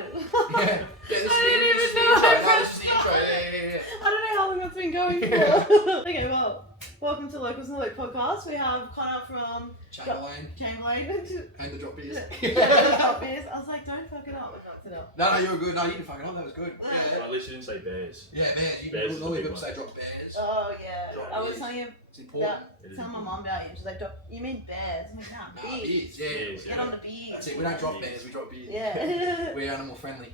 started. Yeah, this is the intro. Yeah. I don't know how long that's been going for. Okay, well, welcome to Locals in the Loop podcast. We have Connor from Chamberlane. And the drop beers. I was like, don't fuck it up. No, you were good. No, you didn't fuck it up. That was good. At least you didn't say bears. Yeah, bears. You Bears is normally the big people say drop bears. Oh, yeah. Drop I was beers. telling you, It's important. telling my mom about you. She's like, you mean bears? I'm like, nah, beers. Beers. Yeah. Beers, Get on the beers. That's it. We don't drop bears. We drop beers. Yeah. We're animal friendly.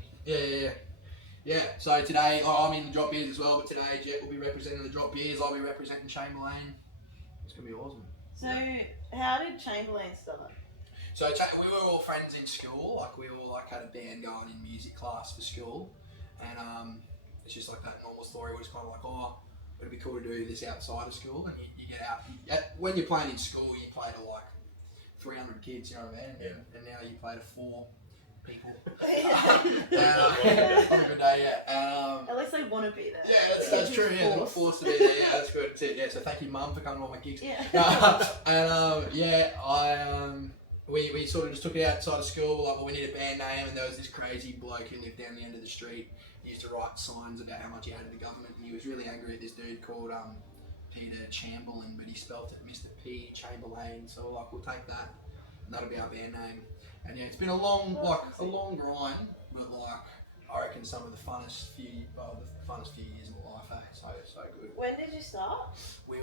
Yeah. So today, I'm in the drop beers as well, but today Jett will be representing the drop beers. I'll be representing Chamberlane. It's gonna be awesome. So, how did Chamberlane start? So we were all friends in school. Like we all had a band going in music class for school, and it's just like that normal story. We're just kind of like, oh, it'd be cool to do this outside of school, and you get out. When you're playing in school, you play to like 300 kids, you know what I mean? Yeah. And now you play to 4 people. Yeah. On a good day, yeah. At least they want to be there. Yeah, that's true. Yeah, they're forced to be there. Yeah, that's good. That's it. Yeah, so thank you, Mum, for coming to all my gigs. Yeah. We sort of just took it outside of school. Like, well, we need a band name, and there was this crazy bloke who lived down the end of the street. He used to write signs about how much he hated the government, and he was really angry at this dude called Peter Chamberlain, but he spelt it Mr. P Chamberlane. So like, we'll take that, and that'll be our band name. And yeah, it's been a long grind, but like, I reckon some of the funnest few years of my life. So good. When did you start? We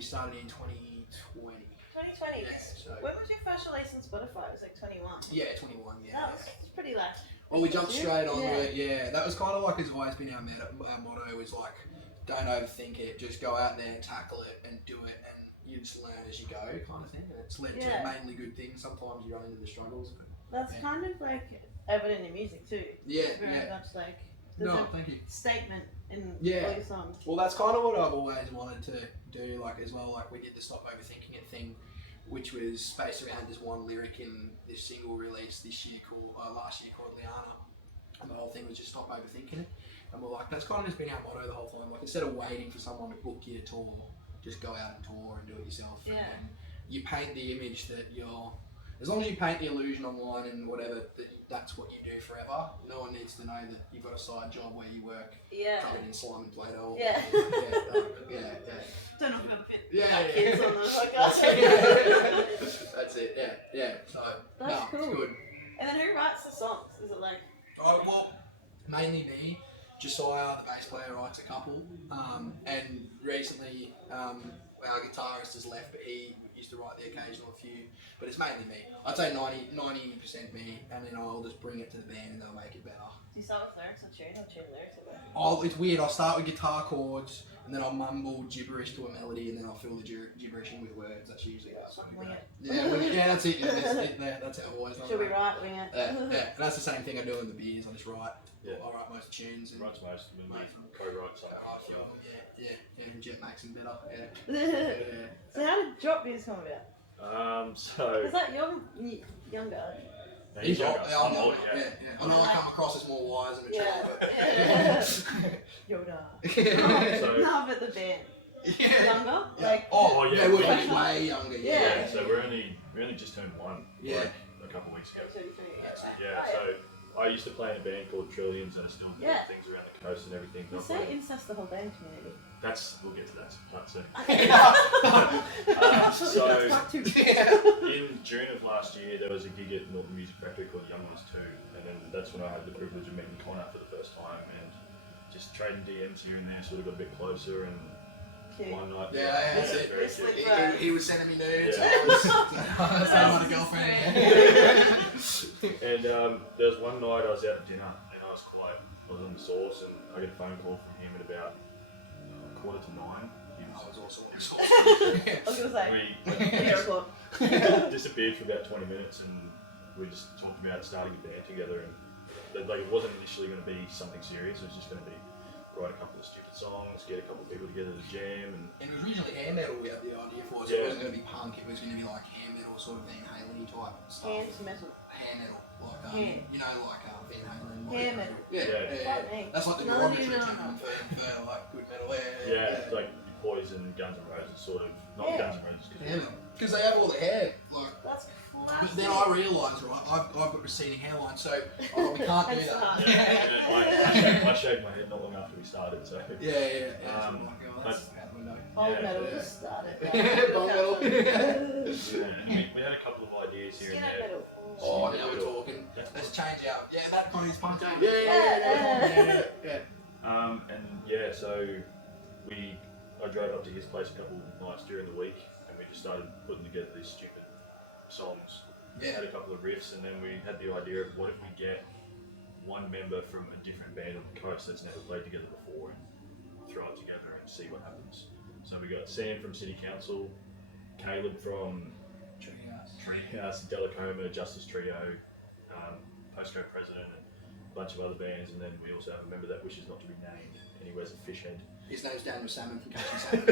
started in 2020. 2020. Yeah, so When was your first release on Spotify? It was like 21. yeah, 21. Yeah. That was pretty like. Well, we jumped straight onto Yeah. it. Yeah, that was kind of like has always been our motto. Is like, don't overthink it. Just go out there, tackle it, and do it, and you just learn as you go, kind of thing. And it's led to mainly good things. Sometimes you run into the struggles. But, That's kind of like evident in music too. Yeah, It's very much like. No, There's a thank you. statement in all your songs. Well, that's kind of what I've always wanted to do, like as well. Like we did the Stop Overthinking It thing, which was based around this one lyric in this single release last year called Liana, and the whole thing was just Stop Overthinking It. And we're like, that's kind of just been our motto the whole time. Like instead of waiting for someone to book you a tour, just go out and tour and do it yourself. Yeah. And you paint the image that as long as you paint the illusion online and whatever, that's what you do forever. No one needs to know that you've got a side job where you work covered in slime and Play-Doh. Yeah. Don't know if I'm fit. Yeah. Kids on the podcast. That's it. Yeah. So That's cool. it's good. And then who writes the songs? Is it like? Well, mainly me. Josiah, the bass player, writes a couple. And recently, our guitarist has left, but he used to write the occasional few. But it's mainly me. I'd say 90% me, and then I'll just bring it to the band and they'll make it better. Do you start with lyrics or tune lyrics or what? Oh, it's weird. I'll start with guitar chords, and then I'll mumble gibberish to a melody, and then I'll fill the gibberish in with words. That's usually how it's Wing it. Yeah, that's it. That's how I've always done it. Should we write wing it? Yeah, and that's the same thing I do in the beers. I just write. Yeah. I write most tunes. And Writes most of them, co-writes some. And Jett makes them better. Yeah. So how did Drop Beers come about? So Is that younger? he's younger. I'm I'm older, yeah. I know I come across as more wise and mature, Yoda. So- No, but the band. Yeah. Younger? Yeah. Like, We're way younger. Yeah. So we only just turned 1. Yeah. Like a couple of weeks ago. 2, 3, Yeah. So I used to play in a band called Trillions, and I still do Yeah. things around the coast and everything. You say incest the whole band community. We'll get to that part soon. So, So- part 2. In June of last year, there was a gig at Norton Music Factory called Young Ones 2, and then that's when I had the privilege of meeting Connor for the first time, and just trading DMs here and there, sort of got a bit closer, and Cute. one night, That's it. very This cute. was- He was sending me nudes. Yeah. I was saying my girlfriend. And there was one night I was out at dinner, and I was on the sauce, and I get a phone call from him at about 8:45. I was also on the sauce. I was going to say, We yeah, disappeared for about 20 minutes, and we just talked about starting a band together, and like it wasn't initially going to be something serious. It was just going to be write a couple of stupid songs, get a couple of people together to jam, and it was originally hair metal we had the idea for, so it wasn't going to be punk, it was going to be like hair metal, sort of Van Halen type stuff. Hands metal. Hair metal, like, Hair. you know, like Van Halen. Hair metal. Yeah. Fuck me. That's like the No, derogatory no, no, term no. for like good metal. it's like Poison, Guns N' Roses, sort of, not Yeah. Guns N' Roses, Because they have all the hair, like, That's cool. Classic. But then I realised, right, I've got receding hairline, so we can't do That's that. hard. I shaved my head not long after we started, so. Yeah. So I'm like, oh, that's out the window. Old metal yeah. just started. Old metal. We had a couple of ideas here and Skinhead there. metal. Oh, now we're talking. Let's change out. Yeah, that kind of punch. Yeah. So I drove up to his place a couple of nights during the week, and we just started putting together these stupid songs. We had a couple of riffs, and then we had the idea of what if we get one member from a different band on the coast that's never played together before and throw it together and see what happens. So we got Sam from City Council, Caleb from Treehouse, Delacoma, Justice Trio, Postcode President, and a bunch of other bands, and then we also have a member that wishes not to be named, and he wears a fish head. His name's Daniel Salmon from Catchy Salmon.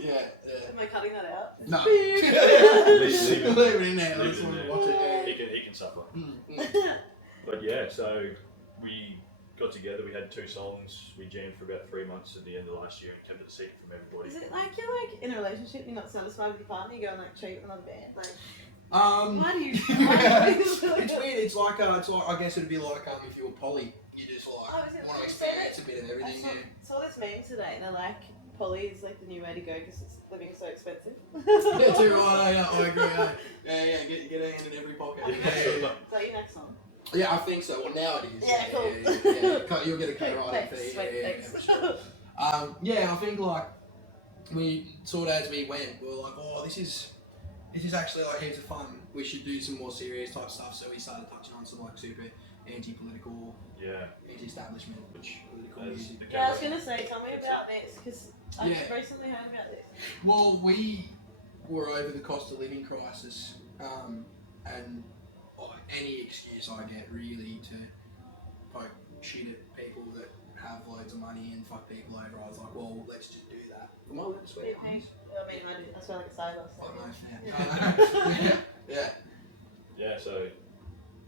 Yeah. Am I cutting that out? No. Leave it. Leave it in there. I Leave just it in want to there. watch it. He can suffer. Yeah. But yeah, so we got together, we had 2 songs, we jammed for about 3 months at the end of last year and kept it a secret from everybody. Is it like you're like in a relationship, you're not satisfied with your partner, you go and like cheat with another band? Like, why do you? It's weird. It's like I guess it'd be like if you were poly, you just like want to experience a bit of everything. I saw this meme today, and they're like, poly is like the new way to go because it's living so expensive. Yeah, too right. I agree. Yeah. Get a hand in every pocket. Is that your next song? Yeah, I think so. Well, now it is. Yeah, cool. You'll get a co-writing fee. Thanks. For sure. I think like we sort of as we went, we were like, oh, this is actually like heaps of fun. We should do some more serious type stuff. So we started touching on some like super anti-political, anti-establishment, political music. Yeah, I was gonna say, tell me about this because I just recently heard about this. Well, we were over the cost of living crisis, and any excuse I get really to poke shit at people that have loads of money and fuck people over, I was like, well, let's just do that. For my little sweet ones. I mean, I feel like a side Oh, yeah. Yeah, so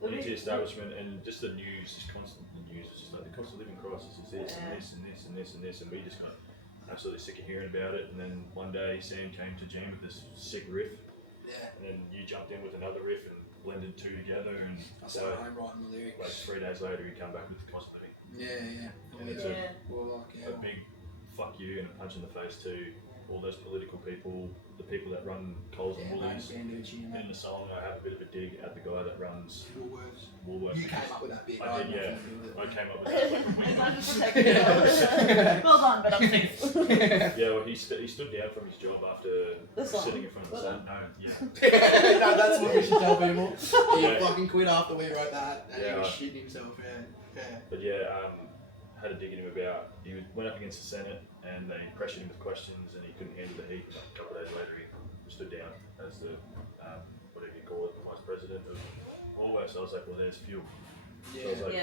anti-establishment and just the news, just constant the news. It's just like the cost of living crisis is this and this and this and this and this, and we just got absolutely sick of hearing about it. And then one day Sam came to jam with this sick riff, and then you jumped in with another riff and blended 2 together, and I started writing the lyrics. Like 3 days later, he come back with the cost of living. And it's a big fuck you and a punch in the face to all those political people, the people that run Coles and Woolies. In the song, I have a bit of a dig at the guy that runs Woolworths. You came up with that bit. I did, yeah. I came up with that like a week ago. Well done, but I'm safe. Yeah, well, he stood down from his job after sitting in front of the sun. No, that's what we should tell people. He fucking quit after we wrote that, and he was shitting himself. But had a dig at him about, he went up against the Senate and they pressured him with questions and he couldn't handle the heat. A couple of days later he stood down as the, whatever you call it, the vice president of Woolworths. So I was like, well, there's fuel. So I was like,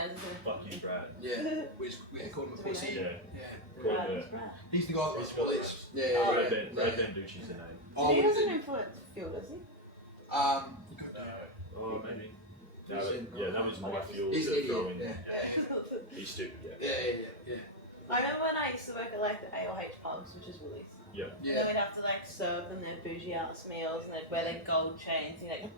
fuck you, Brad. Yeah, we called him a pussy. He's the guy that runs the police. Brad Banducci's the name. He doesn't influence fuel, does he? He could do. Oh, maybe. No, that was my fuel He's to throw in. Yeah. He's stupid, Yeah. I remember when I used to work at like the AOH pubs, which is Woolies. Yeah. And then we'd have to like serve them their bougie ass meals and they'd wear their gold chains and you're like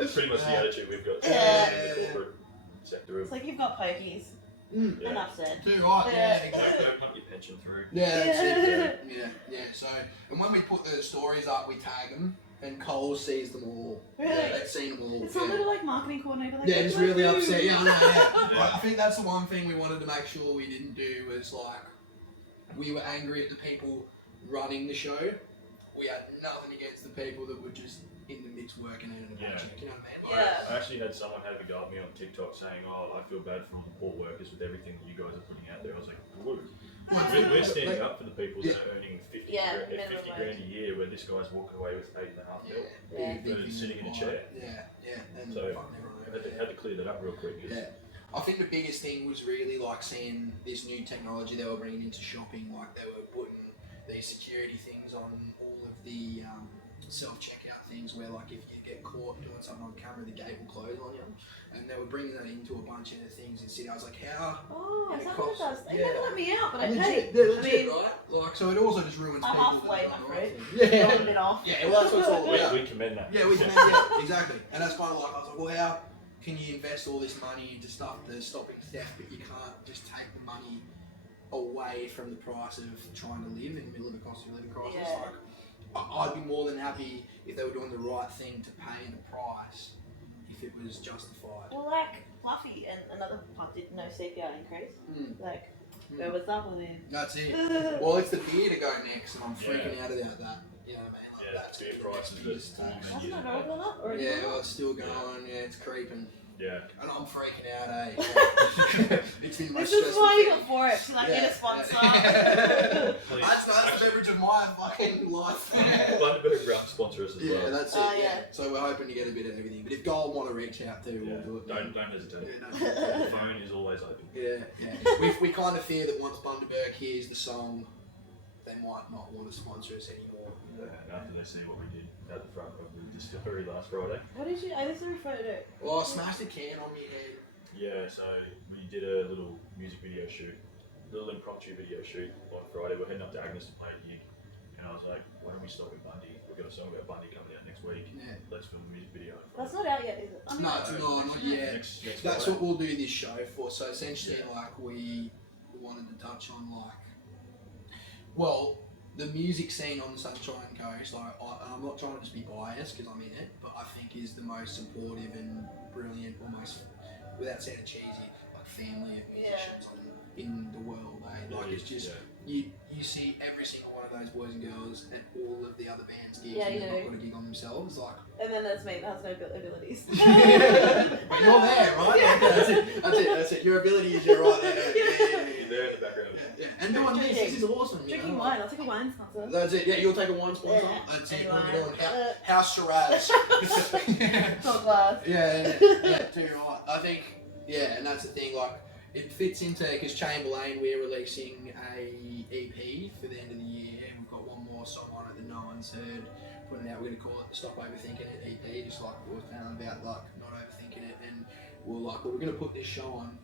It's pretty much the attitude we've got in the corporate sector. It's like you've got pokies. Enough said. Too right, exactly. Don't pump your pension through. That's it. Yeah. So, and when we put the stories up, we tag them, and Cole sees them all. Really? Yeah, they've seen them all. It's some little like marketing coordinator. Like, it's really upset. Yeah, I know. Yeah. I think that's the one thing we wanted to make sure we didn't do was like, we were angry at the people running the show. We had nothing against the people that were just in the mix working in a project. You know what I mean? Yeah. I actually had someone have a go at me on TikTok saying, "Oh, I feel bad for all the poor workers with everything that you guys are putting out there." I was like, "Woo." We're standing up for the people that are earning 50 grand a year, where this guy's walking away with $8.5 million for sitting in a chair. And so I had to clear that up real quick. I think the biggest thing was really like seeing this new technology they were bringing into shopping. Like they were putting these security things on all of the self-checkout things, where like if you get caught doing something on camera, the gate will close on you. And they were bringing that into a bunch of the things in Sydney. I was like, how? Oh, it someone costs, does. They never let me out, but I legit, pay. they're legit, right? like, so it also just ruins I'm people. halfway, my friend. Yeah. Got a bit off. Yeah, well, that's what it's all about. We commend that. Yeah, we commend that. Exactly. And that's kind of like, I was like, well, how can you invest all this money into stuff that's stopping theft, but you can't just take the money away from the price of trying to live in the middle of a cost of living crisis? Yeah. Like, I'd be more than happy if they were doing the right thing to pay the price if it was justified. Well, like Fluffy and another pub did no CPI increase. Like, where was that one in? That's it. Well, it's the beer to go next, and I'm freaking out about that. You know what I mean? Like, Yeah, that's beer the prices next are biggest falling tax. and Hasn't using it all gone up? Already Yeah, gone well, up? it's still going. Yeah, it's creeping. Yeah. And I'm freaking out, eh? It's been my This is stressful why you thing. got for it. To like get a sponsor. Please. That's the beverage of my fucking life. Bundaberg Rum sponsor us as Yeah, well. that's it. Oh, yeah. yeah. So we're hoping to get a bit of everything. But if Gold want to reach out too, Yeah. we'll do it. Don't hesitate. Yeah, no. The phone is always open. Yeah. We kind of fear that once Bundaberg hears the song, they might not want to sponsor us anymore. Yeah, after they see what we did at the front of the distillery last Friday. What did you? This is a photo. Well, I smashed a can on my head. Yeah, so we did a little music video shoot, little impromptu video shoot on Friday. We're heading up to Agnes to play a gig, and I was like, why don't we start with Bundy? We've got a song about Bundy coming out next week. Yeah. Let's film a music video. That's not out yet, is it? No, it's not yet. Next That's Friday. what we'll do this show for. So essentially, like, we wanted to touch on, like, well, the music scene on the Sunshine Coast. Like, I'm not trying to just be biased because I'm in it, but I think is the most supportive and brilliant, almost without sounding cheesy, like family of musicians in the world. Eh? Like, it's just you see every single one of those boys and girls at all of the other bands' gigs, Yeah, and you they've know. not got a gig on themselves. Like, And then there's me. That has no abilities. but you're there, right? Yeah. Okay, that's it. Your ability is you're right there. You're there in the background. Yeah. And doing this is awesome. you Drinking know? wine. I'll take a wine sponsor. That's it. Yeah, you'll take a wine sponsor. Yeah. That's it. Take We'll wine. be doing House Shiraz. Top class. yeah, too right. I think, yeah, and that's the thing, like, it fits into, because Chamberlane, we're releasing a EP for the end of the year, and we've got one more song on it that no one's heard, putting it out. We're going to call it the Stop Overthinking It EP, just like we were found about, like, not overthinking it, and we're like, well, we're going to put this show on,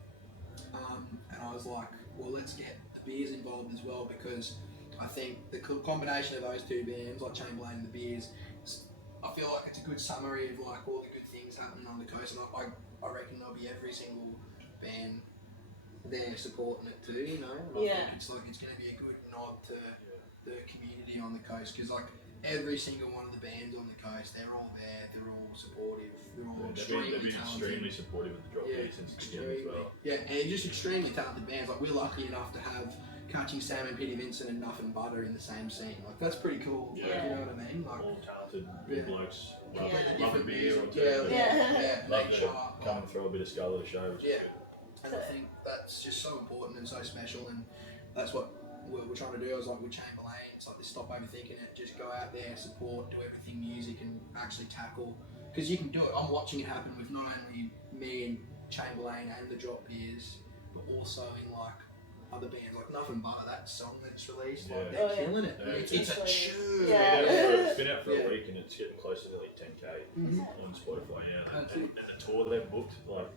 and I was like, well, let's get the beers involved as well, because I think the combination of those two bands, like Chamberlain and the Beers, I feel like it's a good summary of like all the good things happening on the coast, and I reckon there'll be every single band there supporting it too, you know. And I think it's going to be a good nod to the community on the coast, because like every single one of the bands on the coast, they're all there, they're all supportive, they're all They've been talented. extremely supportive of the drop beat since the beginning as well. Yeah, and they're just extremely talented bands. Like, we're lucky enough to have Catchy, Sam and Petty Vincent and Nuff and Butter in the same scene. Like, that's pretty cool. Yeah. You know what I mean? Like, All talented good blokes. Love, Yeah. love a beer or two. Yeah. Love They to show up. come and throw a bit of skull at a show, which is good. And I think that's just so important and so special, and that's what we're trying to do. I was like, with Chamberlane, it's like this stop overthinking it, just go out there, support, do everything music, and actually tackle, because you can do it. I'm watching it happen with not only me and Chamberlain and the Drop Beers, but also in like other bands, like Nothing Butter, that song that's released, like Yeah. they're killing it. Yeah. It's a tune. Yeah. It's been out for Yeah. a week and it's getting close to nearly 10k Mhm. on Spotify now. That's And the tour they've booked, like,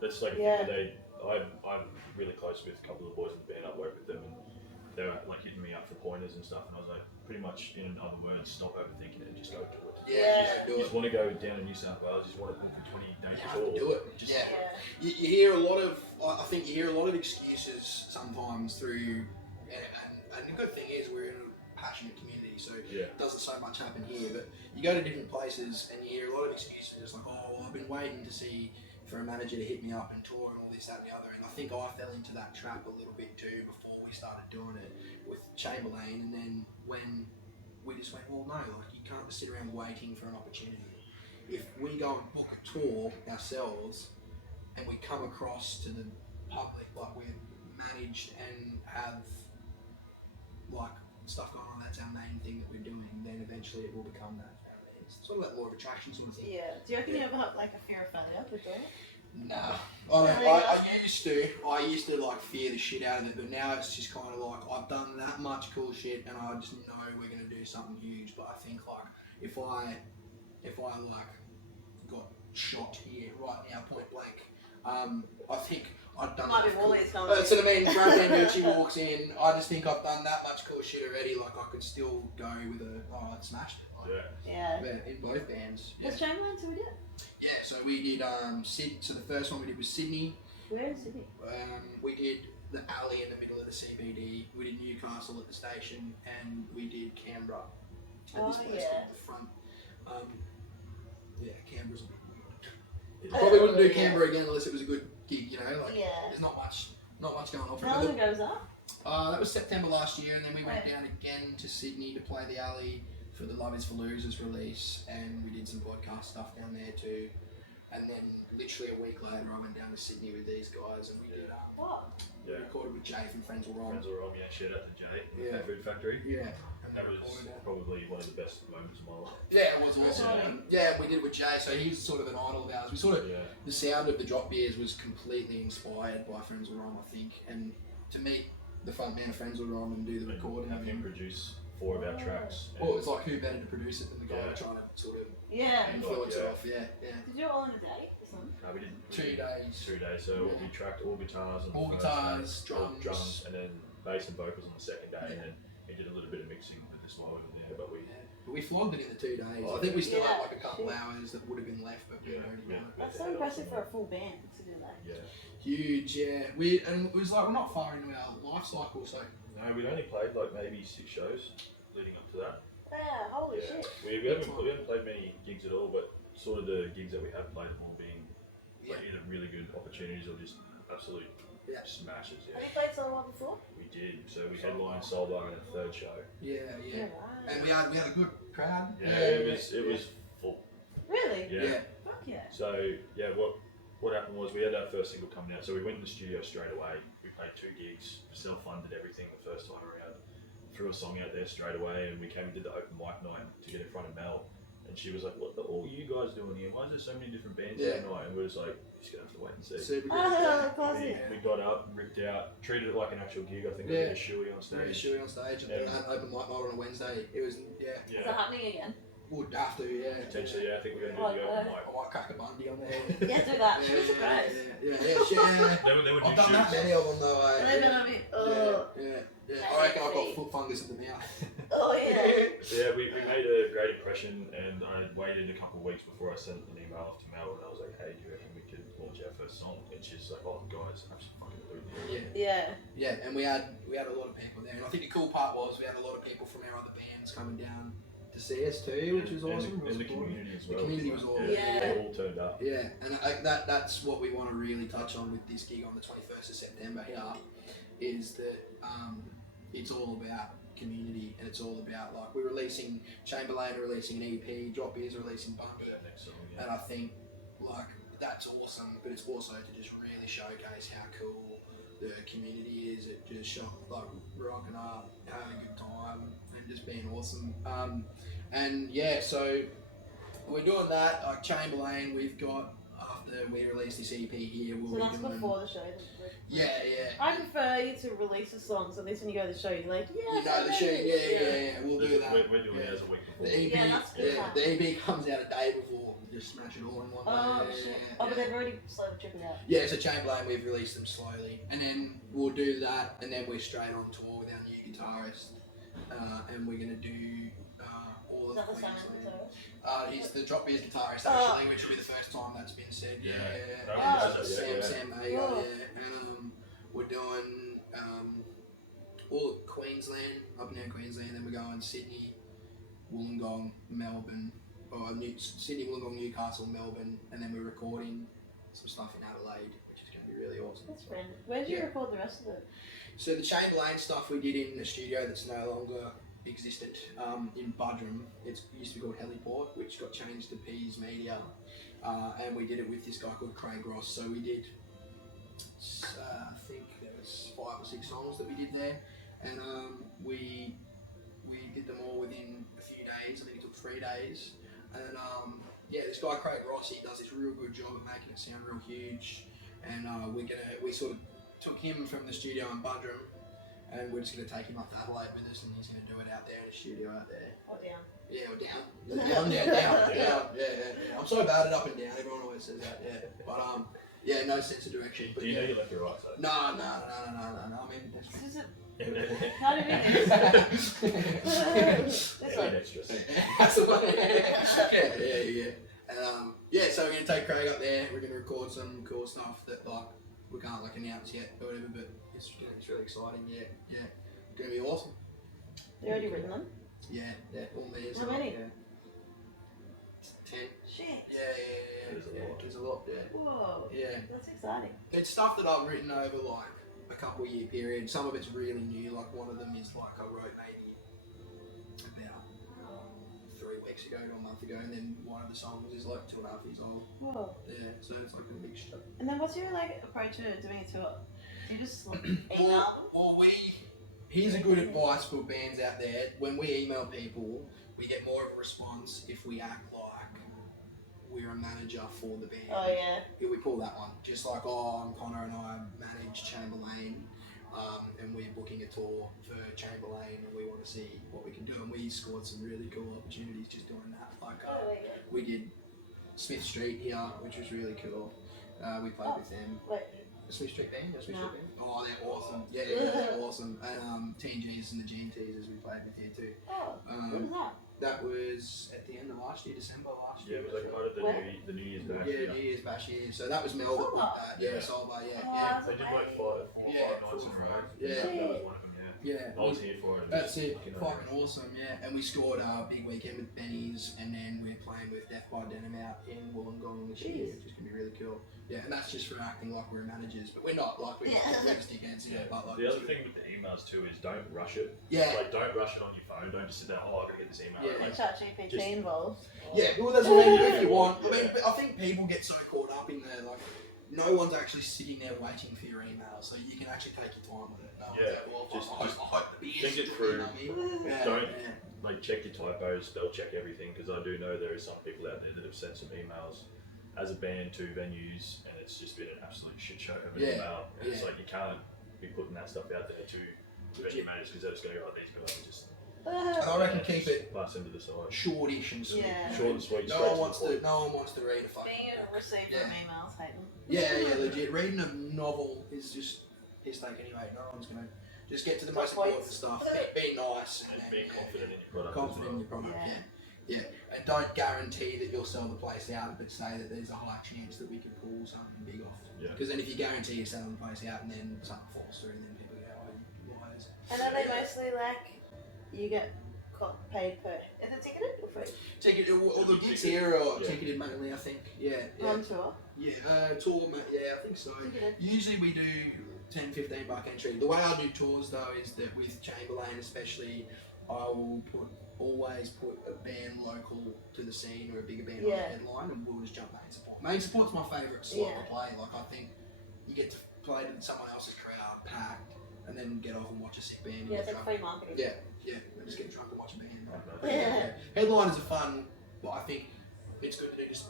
that's like a Yeah. thing that I'm really close with a couple of the boys in the band. I work with them, and they were like hitting me up for pointers and stuff, and I was like, pretty much in other words, stop overthinking it and just go do it. Yeah, You do just it. want to go down to New South Wales, you just want to book for 20 days You have to before. do it. Just, Yeah. You hear a lot of, I think you hear a lot of excuses sometimes through, and the good thing is we're in a passionate community, so Yeah. it doesn't so much happen here, but you go to different places and you hear a lot of excuses, it's like, oh, well, I've been waiting to see for a manager to hit me up and tour and all this, that and the other, and I think I fell into that trap a little bit too before we started doing it with Chamberlain, and then when we just went, well, no, like, you can't just sit around waiting for an opportunity. If we go and book a tour ourselves and we come across to the public like we're managed and have like stuff going on, that's our main thing that we're doing, then eventually it will become that. It's sort of that law of attraction sort of thing. Yeah. Do you reckon you ever have like a fear of failure with doing it? No, I used to like fear the shit out of it, but now it's just kind of like I've done that much cool shit and I just know we're gonna do something huge. But I think like if I like got shot here right now point blank, I think I've done Might that. be Wally's coming. That's what I mean. Grant Banducci walks in. I just think I've done that much cool shit already. Like I could still go with I'd smashed it. Yeah. In both bands. Yeah. Has Chamberlain so we did? Yeah, so we did so the first one we did was Sydney. Where is Sydney? We did the alley in the middle of the CBD. We did Newcastle at the station, and we did Canberra at this place called the Front. Canberra's. Probably wouldn't do Canberra again unless it was a good gig, you know. Like there's not much going on. How long ago was that? That was September last year, and then we went down again to Sydney to play the alley for the Love Is For Losers release, and we did some podcast stuff down there too. And then literally a week later, I went down to Sydney with these guys, and we did recorded with Jay from Friends Will Rhyme. Friends Will Rhyme, shout out to Jett, the Food Factory. Yeah. And that was probably one of the best moments of my life. Yeah, it was awesome. We did it with Jay, so he's sort of an idol of ours. We sort of, the sound of the Drop Beers was completely inspired by Friends Will Rhyme, I think. And to meet the front man of Friends Will Rhyme and do the recording. Have him produce 4 of our tracks. Well, it's like who better to produce it than the guy trying to sort of influence it off. Yeah. Did you do it all in a day? No, we did 2 days. 2 days, so we tracked all guitars on all the guitars, first drums, and then bass and vocals on the second day, and then we did a little bit of mixing at the slow end there, but we flogged it in the 2 days. I think we still had like a couple hours that would have been left, but we already done it. That's so impressive for a full band to do that. Yeah. Huge, and it was like we're not far into our life cycle, so. No, we'd only played like maybe 6 shows leading up to that. Yeah, holy shit. We haven't played many gigs at all, but sort of the gigs that we have played have all been like either really good opportunities or just absolute smashes. Have you played solo before? We did. So we headlined solo in a 3rd show. Yeah. Right. And we had a good crowd. It was full. Really? Yeah. Fuck yeah. So what happened was we had our first single coming out, so we went in the studio straight away. We played 2 gigs, self-funded everything the first time around. Threw a song out there straight away, and we came and did the open mic night to get in front of Mel. And she was like, "What are all you guys doing here? Why is there so many different bands every night?" And we were just like, "You're just gonna have to wait and see." We got up, ripped out, treated it like an actual gig. I think we did a shoey on stage. And then had open mic night on a Wednesday. It was Is that happening again? Would have to, Potentially, I think we're gonna do the open mic. I might crack a Bundy on there. Yeah, do that. She was surprised. They would I've done that many of them though. They've been on me. I reckon I've got foot fungus in the mouth. Oh yeah. Yeah, we made a great impression, and I waited a couple of weeks before I sent an email off to Mel, and I was like, "Hey, do you reckon we could launch our first song?" And she's like, "Oh, guys, absolutely." Yeah, and we had a lot of people there, and I think the cool part was we had a lot of people from our other bands coming down to see us too, which was awesome. And the community as well. The community was awesome. They all turned up. Yeah, and that's what we want to really touch on with this gig on the 21st of September here, is that it's all about community, and it's all about, like, we're releasing Chamberlane, are releasing an EP, Drop Beers are releasing Bundy, and I think like that's awesome, but it's also to just really showcase how cool the community is at just rocking up, having a good time, and just being awesome. So we're doing that. Like Chamberlane, we've got, after we release this EP here, we'll So be that's doing. before the show. Yeah. I prefer you to release a song, so at least when you go to the show, you're like, You know the shoot. Yeah. We'll do that. We're doing it as a week before. The EP, that's good. the EP comes out a day before. Just smash it all in one day. Shit. But they've already slowly tripping out. Yeah, so Chamberlain, we've released them slowly, and then we'll do that, and then we're straight on tour with our new guitarist, and we're gonna do all of Queensland. He's the Drop Beers guitarist actually, which will be the first time that's been said. Sam Mager, and we're doing all of Queensland, up near Queensland, then we're going Sydney, Wollongong, Melbourne. Sydney, Wollongong, Newcastle, Melbourne, and then we're recording some stuff in Adelaide, which is going to be really awesome. That's random. Where did you record the rest of it? So the Chamberlain stuff we did in a studio that's no longer existent in Budrum. It used to be called Heliport, which got changed to Pease Media, and we did it with this guy called Craig Ross. So we did, I think there was 5 or 6 songs that we did there, and we did them all within a few days. I think it took 3 days. And this guy Craig Ross, he does this real good job at making it sound real huge. And we sort of took him from the studio in Budrum, and we're just gonna take him up to Adelaide with us, and he's gonna do it out there in the studio out there. Or down. Yeah, or down. Down. Yeah. I'm so bad at up and down. Everyone always says that. Yeah, but Yeah, no sense of direction. But Do you know you left or right side? No. I mean, This is And then- how do we do this? This one. extras. That's the one. Yeah. And so we're gonna take Craig up there. We're gonna record some cool stuff that like we can't like announce yet or whatever, but it's really exciting. Yeah. Gonna be awesome. You already written them? Yeah, all these. How many? 10. Shit. Yeah. There's a lot. Yeah. Whoa. Yeah. That's exciting. It's stuff that I've written over like a couple year period. Some of it's really new. Like one of them is like I wrote maybe about 3 weeks ago to a month ago, and then one of the songs is like 2.5 years old. Whoa. Yeah, so it's like a big shit. And then what's your like approach to doing a tour? Do you just like, email? Well, here's a good advice for bands out there. When we email people, we get more of a response if we act like we're a manager for the band. Oh yeah. Here we pull that one. Just like, I'm Connor and I manage Chamberlane, and we're booking a tour for Chamberlane, and we want to see what we can do. And we scored some really cool opportunities just doing that. Like we did Smith Street here, which was really cool. We played with them. Wait. The Smith Street band? The Smith No. Street band? Oh, they're awesome. Yeah, they're awesome. And TNGs and the GNTs we played with here too. Oh. What was that? That was at the end of last year, December last year. Yeah, it was like part of the New Year's bash. Yeah, New Year's bash year. So that was Mel that booked that. Yeah, Solva, yeah. Oh, They did like 4 or 5 nights in a row. Yeah. That was one of them, Yeah. I was here for it. That's it. Fucking awesome, yeah. And we scored a big weekend with Benny's, and then we're playing with Death by Denim out in Wollongong this year, which is gonna be really cool. Yeah, and that's just for acting like we're managers, but we're not. Like we're just dickheads, but like. The other thing with the emails too is don't rush it. Yeah. Like don't rush it on your phone. Don't just sit there. Oh, I gotta get this email. Yeah. Like, ChatGPT just- involved. Yeah, well, that's what I mean. If you want, I mean, but I think people get so caught up in there, like. No one's actually sitting there waiting for your email, so you can actually take your time with it. No one's like, well, just I hope the beer's think it through. Don't Yeah. like check your typos, spell check everything, because I do know there are some people out there that have sent some emails as a band to venues, and it's just been an absolute shit show of an email. And it's like you can't be putting that stuff out there to venue managers because they're just going to go, these guys are just. And I reckon keep it pass into the side. shortish and sweet. Yeah. Short and sweet. No one wants to read a fucking. Being a receiver of emails, hate them. Yeah, legit. Reading a novel is just piss take anyway. No one's gonna just get to the most important stuff. Be nice And be confident in your product. confident in your product. Yeah. And don't guarantee that you'll sell the place out, but say that there's a high chance that we could pull something big off. Yeah. Because then if you guarantee you're selling the place out and then something falls through, then people go, oh, liars. And are they mostly like you get paid per? Is it ticketed or free? Ticketed, all the gigs here are ticketed mainly, I think. Yeah. On tour. Yeah, tour, yeah, I think so. Ticketed. Usually we do $10-15 entry. The way I do tours though is that with Chamberlane especially, I will always put a band local to the scene or a bigger band on the headline, and we'll just jump main support. Main support's my favourite slot to play. Like I think you get to play to someone else's crowd, packed, and then get off and watch a sick band. Yeah, it's like free marketing. Yeah, and just get drunk and watch a band. Headliners are fun, but I think it's good to do just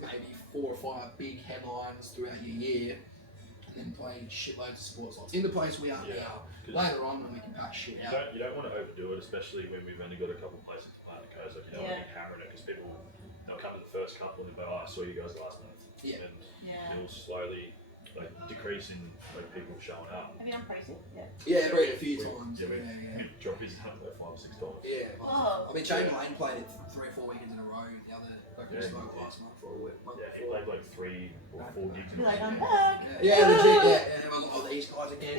maybe 4 or 5 big headlines throughout your year, and then play shitloads of support slots in the place we are now. Later on, when we can pass shit out. You don't want to overdo it, especially when we've only got a couple of places to play. Like you don't want to be hammering it because they'll come to the first couple and they'll go, I saw you guys last month. Yeah. And it'll slowly decrease in people showing up. Have you done pricing? Yeah, read a few times. Drop his $5 or $6. Yeah. Oh. I mean, Chamberlain played it 3 or 4 weekends in a row. The other, last month or a week. He played like 3 or 4 gigs in a Like, I'm row. back. Yeah, legit. Yeah, a lot of these guys again.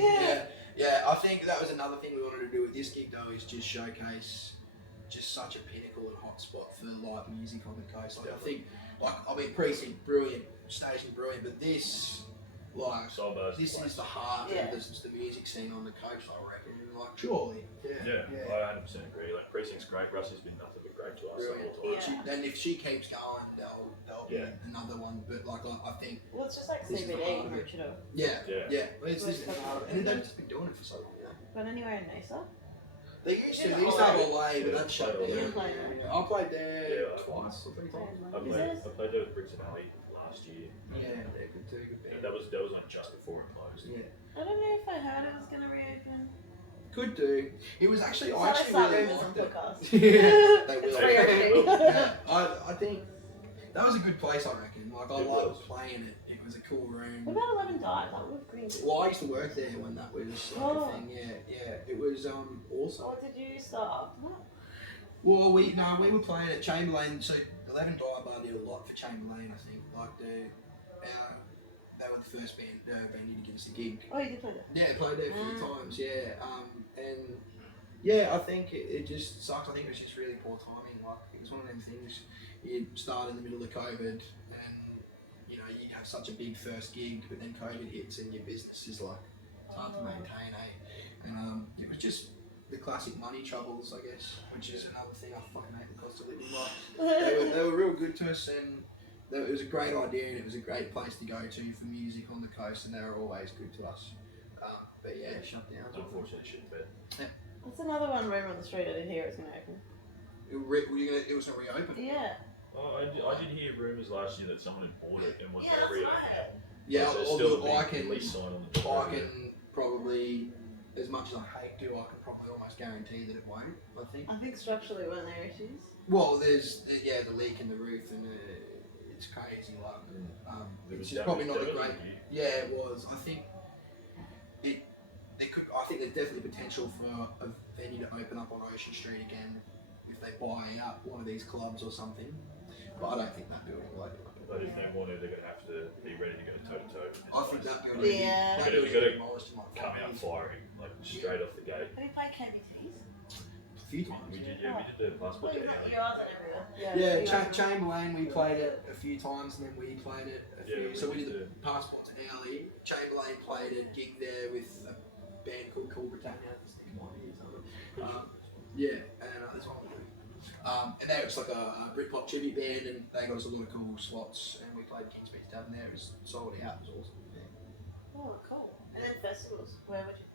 Yeah. I think that was another thing we wanted to do with this gig though, is just showcase just such a pinnacle and hot spot for live music on the coast. Like I think, Precinct, brilliant, Station, brilliant, but this. This is the heart of the music scene on the coast, I reckon. Like, surely. Yeah, I 100% agree. Like, Precinct's great. Rusty's been nothing but great to us the whole time. And if she keeps going, there'll be another one. But, I think. Well, it's just like CBD, Richard. Yeah. Well, it's this and they've just been doing it for so long now. But anywhere in Mesa? They used to have a way, but that's shut down. You played there? I played there twice or 3 times. I played there with Bricks and Alley last year. Yeah, they're good too. Good band. That was like just before it closed. Yeah. I don't know if I heard it was going to reopen. Could do. It was actually, So I actually start really rumors on liked it. podcasts. They will. It's reopening. I think that was a good place, I reckon. Like, I loved playing it. It It was a cool room. What about 11 Dive? That was green. Well, I used to work there when that was like a thing. Yeah. It was awesome. What did you start after that? Well, we were playing at Chamberlane. So 11 Dive Bar did a lot for Chamberlane. I think they were the first band venue to give us a gig. Oh, you did play there? Yeah, played there a few times. Yeah. And yeah, I think it just sucked. I think it was just really poor timing. Like it was one of them things. You start in the middle of COVID, and you know you have such a big first gig, but then COVID hits, and your business is like it's hard to maintain, And it was just the classic money troubles, I guess, which is another thing. I fucking hate the cost of living. Like they were real good to us, and it was a great idea, and it was a great place to go to for music on the coast, and they were always good to us. But yeah, shut down. Unfortunately, shit, but. Yeah. That's another one right on the street. I didn't hear it was going to open. It was going to reopen? Yeah. Oh, I did hear rumours last year that someone had bought it and was going to reopen it. Yeah, So I can lease sign on the door. I can probably, as much as I hate to, I can probably almost guarantee that it won't, I think. Structurally weren't there issues? Well, there's, the leak in the roof, and it's crazy, like, it's just probably not a great, it was. I think I think there's definitely potential for a venue to open up on Ocean Street again if they buy out one of these clubs or something. But I don't think that building will open up. But if they want to, they're going to have to be ready to go toe to toe. I think that building They're going to come out firing, like straight off the gate. Have you played KBTs? A few times. We did the passport day. Chamberlain, we played it a few times, and then we played it a few. So we did the Passport to Alley. Chamberlain played a gig there with a band called Cool Britannia. I think it might be something. And that's one we did. And they was like a Britpop tribute band, and they got us a lot of cool slots, and we played King's Beach Tavern there. It was sold out. It was awesome. Yeah. Oh, cool. And then festivals, where would you?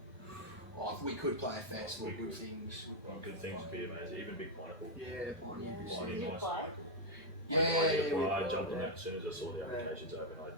Oh, if we could play a festival, good things. Good things would be amazing. Even Big Pineapple. Yeah, Pioneer. Did you apply? I jumped on that as soon as I saw the applications open.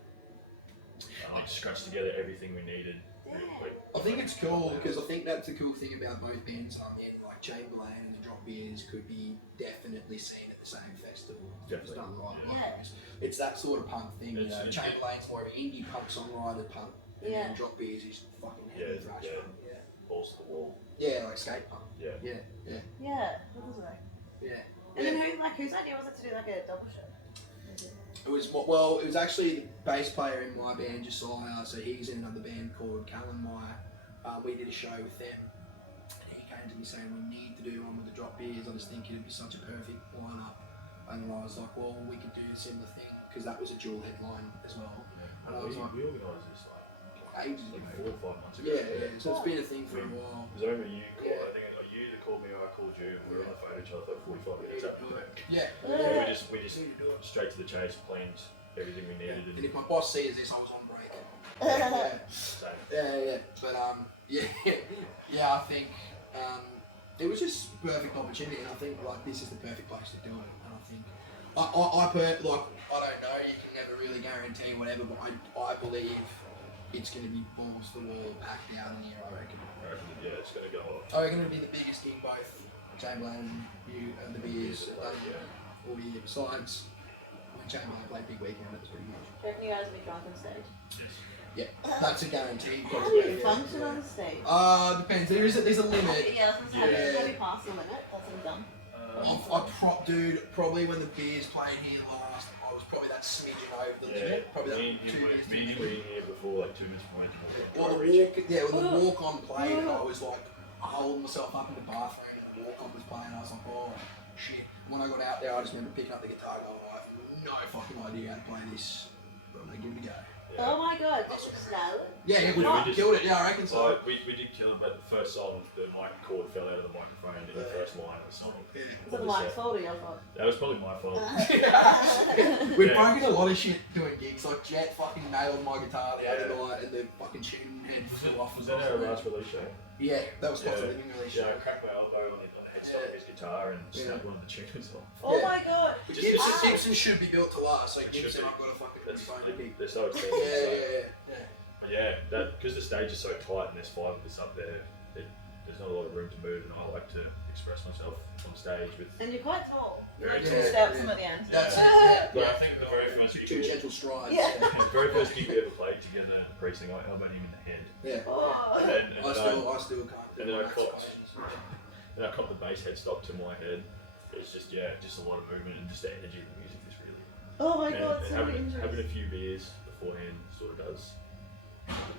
I scratched together everything we needed really quick. I think it's cool because I think that's a cool thing about both bands I'm in. Like Chamberlain and the Drop Beers could be definitely seen at the same festival. Definitely. It's done right. Yeah. It's that sort of punk thing. You know, Chamberlain's more of an indie punk songwriter punk, and then Drop Beers is fucking heavy thrash punk. Yeah. Balls to the wall. Yeah, like skate punk. Yeah. Yeah, that was right. Yeah. And then whose idea was it to do like a double show? It was actually the bass player in my band, Josiah, so he's in another band called Callan Meyer. We did a show with them, and he came to me saying we need to do one with the Drop Beers. I just think it'd be such a perfect lineup. And I was like, well, we could do a similar thing, because that was a dual headline as well. And I was like, we organised this ages like ago. 4 or 5 months ago. Yeah. So it's been a thing for a while. Because I remember you called, I think you that called me or I called you, and we were on the phone to each other for 45 minutes after work. Yeah. We just straight to the chase, planned everything we needed. And if my boss sees this, I was on break. Yeah. But I think it was just a perfect opportunity, and I think like this is the perfect place to do it. And I think I don't know, you can never really guarantee whatever, but I believe it's going to be balls to the wall, packed out in here. I reckon. Yeah, it's going to go off. I reckon it'll be the biggest gig both Chamberlain and the Beers have done all year. Besides, when Chamberlain played Big Weekend, it was pretty huge. Do you reckon you guys will be drunk on stage? Yes. Yeah, that's a guarantee. How do you function on the stage? Depends. There's a limit. Yeah, have you passed the limit? That's what I'm done. Dude, probably when the Beers played here last, I was probably that smidgen over the limit. Probably that 2 minutes. Me were in here before, like 2 minutes before when the walk-on played, I was like holding myself up in the bathroom, and the walk-on was playing. I was like, oh shit. When I got out there, I just remember picking up the guitar, going, I have no fucking idea how to play this, but I'm gonna give it a go. Yeah. Oh my god, did you nail it? Yeah, we killed it. Yeah, I reckon so. We did kill it, but the first song, the mic cord fell out of the microphone in the first line of the song. Is it my fault or your fault? That was probably my fault. We've broken a lot of shit doing gigs. Like Jett fucking nailed my guitar the other night, and the fucking tuning head flew off. Was that our last release show? Yeah, that was supposed to be the release show. Yeah, I cracked my elbow on the headstock of his guitar and snapped one of the tuners off. Oh my god! Gibson should be built to last, so Gibson I've got a fucking phone to gig. They're so expensive. Yeah, because the stage is so tight and there's 5 of us up there, there's not a lot of room to move, and I like to express myself on stage with. And you're quite tall. Very Two steps at the end. That's it. But I think the very first Two gig, gentle strides. Yeah. the very first gig we ever played together at the precinct, I elbowed him in the head. Yeah. Oh. And then, I still can't. and then I copped the bass headstock to my head. It was just a lot of movement and just the energy of the music was really. Oh my And god, so many having injuries. a few beers beforehand sort of does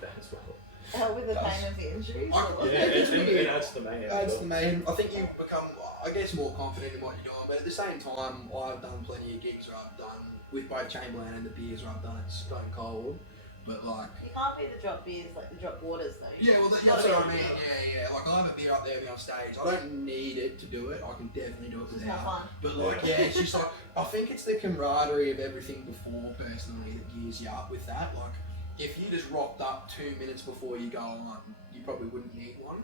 that as well. With the pain of the injuries. It adds to the mayhem. That's the main. I think you become, I guess, more confident in what you're doing. But at the same time, I've done plenty of gigs where I've done with both Chamberlane and the beers where I've done it stone cold. But like, You can't be the drop beers like the drop waters though. yeah, well, that's what I mean. Yeah. Like I have a beer up there on stage. I don't need it to do it. I can definitely do it It's more without. fun. But like, yeah, it's just like I think it's the camaraderie of everything before, personally, that gears you up with that. Like, if you just rocked up 2 minutes before you go on, you probably wouldn't need one.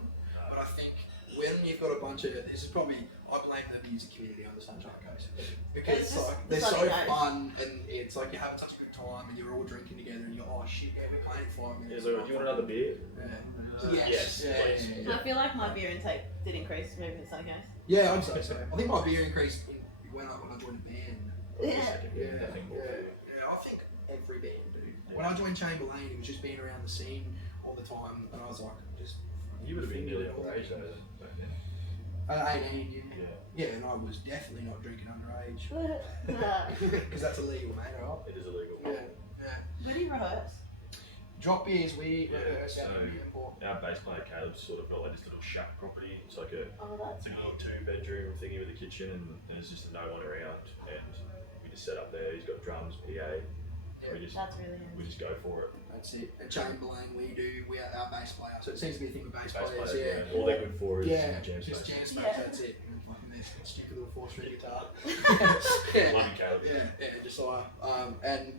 But I think when you've got a bunch of, this is probably, I blame the music community on the Sunshine Coast. Because It's it's just like, they're the so sunny note. fun, and it's like you're having such a good time, and you're all drinking together, and you're, oh shit, yeah, we're playing 5 minutes. Do you want another beer? Yes. Yeah, please. yeah, yeah. I feel like my beer intake did increase moving in some case. Yeah, I'd say so. I think my beer increased when I joined a band. Yeah. Yeah, I think every band, dude. When I joined Chamberlane, it was just being around the scene all the time, and I was like, just. You would have been nearly our age though back then. 18, yeah, and I was definitely not drinking underage. Because that's illegal, mate, right? It is illegal. Yeah. Where do you rehearse? Drop beers, we Yeah, rehearse out so- in Newport. Our bass player Caleb's sort of got like this little shack property. It's like a That's little 2-bedroom thingy with a kitchen, and there's just no one around. And we just set up there. He's got drums, PA. That's really We handy. just go for it. That's it. At Chamberlain, we are our bass player. So it seems to be a thing with bass Bass players, players, yeah. All they're good for is Yeah, jam just space. jam space, Yeah. that's it. And fucking this stupid little 4-string guitar. Love you, Caleb. Yeah, Josiah. And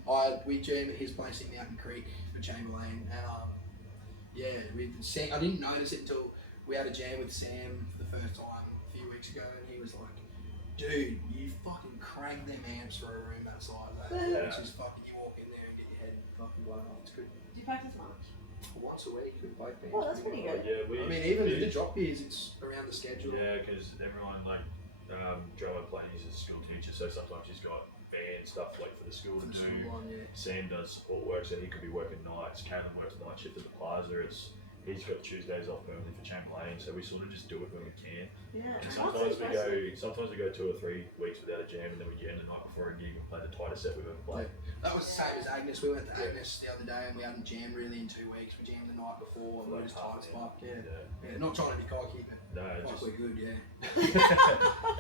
we jam at his place in Mountain Creek for Chamberlain, and with Sam, I didn't notice it until we had a jam with Sam for the first time a few weeks ago, and he was like, "Dude, you fucking crank them amps for a room that size, Yeah. which is fucking. You walk in there and get your head fucking blown off. It's good. Do you practice much? Once a week with both bands. Oh, that's pretty good. Yeah, I mean, even the drop beers, it's around the schedule. Yeah, because everyone like Joe plays as a school teacher, so sometimes he's got band stuff like for the school to From do. school on, yeah. Sam does support work, so he could be working nights. Caleb works night shift at the Plaza. He's got Tuesdays off permanently for Chamberlain, so we sort of just do it when we can. Yeah. And That's sometimes impressive. we go 2 or 3 weeks without a jam, and then we get in the night before a gig and play the tightest set we've ever played. That was the same as Agnes. We went to Agnes the other day and we hadn't jammed really in 2 weeks. We jammed the night before and we were just tight as fuck. Yeah. Not trying to be cocky, but No, like just we're good, yeah.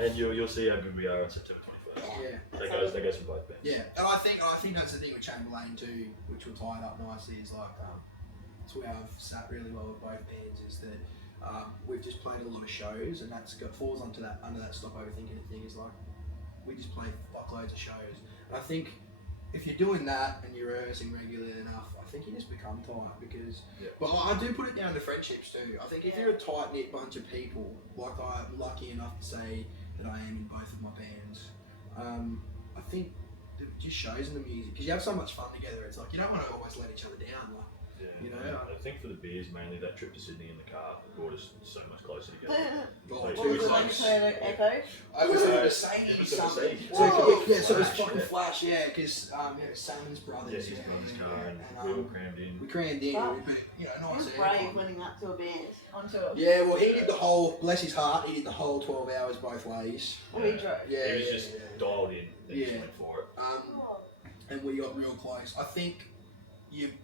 and you'll see how good we are on September 21st. Yeah. That goes for both bands. Yeah, and I think that's the thing with Chamberlain too, which will tie it up nicely, is like it's where I've sat really well with both bands, is that we've just played a lot of shows, and falls under that stop overthinking it thing. Is like we just play fuckloads of shows, and I think if you're doing that and you're rehearsing regularly enough, I think you just become tight because. Yeah. But I do put it down to friendships too. I think if you're a tight knit bunch of people, like I'm lucky enough to say that I am in both of my bands, I think it just shows in the music because you have so much fun together. It's like you don't want to always let each other down. Like, Yeah. You know? I think for the beers mainly that trip to Sydney in the car brought us so much closer together. What was it like to turn an echo? I was a It Mercedes was a something. Mercedes. So it was Flash, fucking yeah. flash, yeah, because Salmon's brothers. Yeah, his brother's car, and and, we all crammed in. we crammed in, Wow. but nice. You're brave winning that to a band on tour. Yeah, well, he did the whole, bless his heart, he did the whole 12 hours both ways. And we drove. Yeah, He was just dialed in and just Yeah. went for it. And we got real close. I think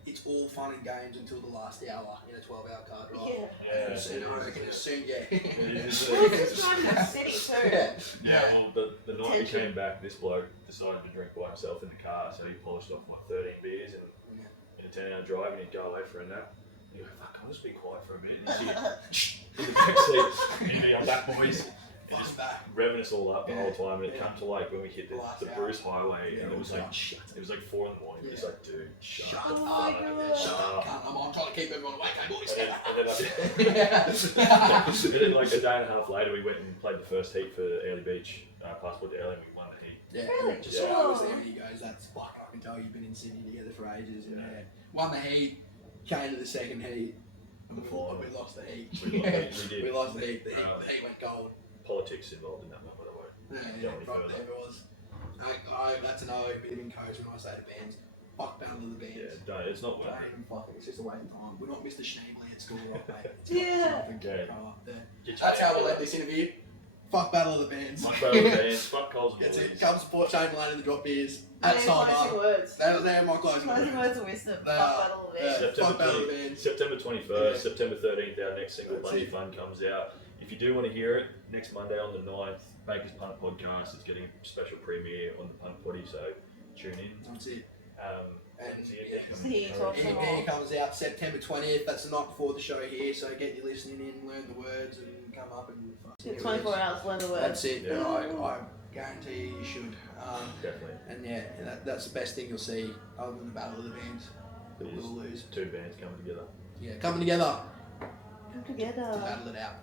it's all fun and games until the last hour in a 12-hour car drive. Yeah. And I reckon as soon, yeah. It is, We were just driving to the city too. Yeah, well, the night we Tension. came back, this bloke decided to drink by himself in the car, so he polished off like 13 beers in a 10-hour drive, and he'd go away for a nap. He'd go, fuck, I'll just be quiet for a minute. And he'd in the back seat, he'd be on back, boys. And just revving us all up the whole time, and it come to like when we hit the Bruce Highway, and it was like 4 in the morning. He's like, dude, shut Shut up. up. Shut up. I'm trying to keep everyone awake, hey boys. And then like a day and a half later, we went and played the first heat for Early Beach, Passport to Early, and we won the heat. Yeah, Really? just so I was there, he goes, that's fuck, I can tell you've been in Sydney together for ages. And won the heat, came to the second heat, And before we lost the heat. We did. We lost the heat. The heat went gold. Politics involved in that one, by the way. Yeah, right there it was. That's an O, bit of encouragement I say to bands. Fuck Battle of the Bands. Yeah, don't, it's not worth Don't it. even fuck it. It's just a waste of time. We're not Mr. Chamberlane at school rock, mate. It's Yeah. nothing to go up there. Get That's your how we'll name end this interview. Fuck Battle of the Bands. Fuck Battle of the Bands, fuck Coles and That's it. Boys. Come support Chamberlane and the Drop Beers at They're closing ChAMBER. words. They're my closing Closing words. words of wisdom. They Fuck are. Battle of the Bands. Fuck Battle of the Bands. September 21st, Yeah. September 13th, our next single, That's Bundy it. Fun, comes out. If you do want to hear it, next Monday on the 9th, Baker's Punt Podcast is getting a special premiere on the Punt Potty, so tune in. That's it. And He talks EP more. comes out September 20th. That's the night before the show here, so get your listening in, learn the words, and come up and Get 24 hours, learn the words. That's it. Yeah. I guarantee you should. Definitely. And yeah, that's the best thing you'll see other than the Battle of the Bands. It is We'll lose. two bands coming together. Yeah, coming together Come to together. battle it out.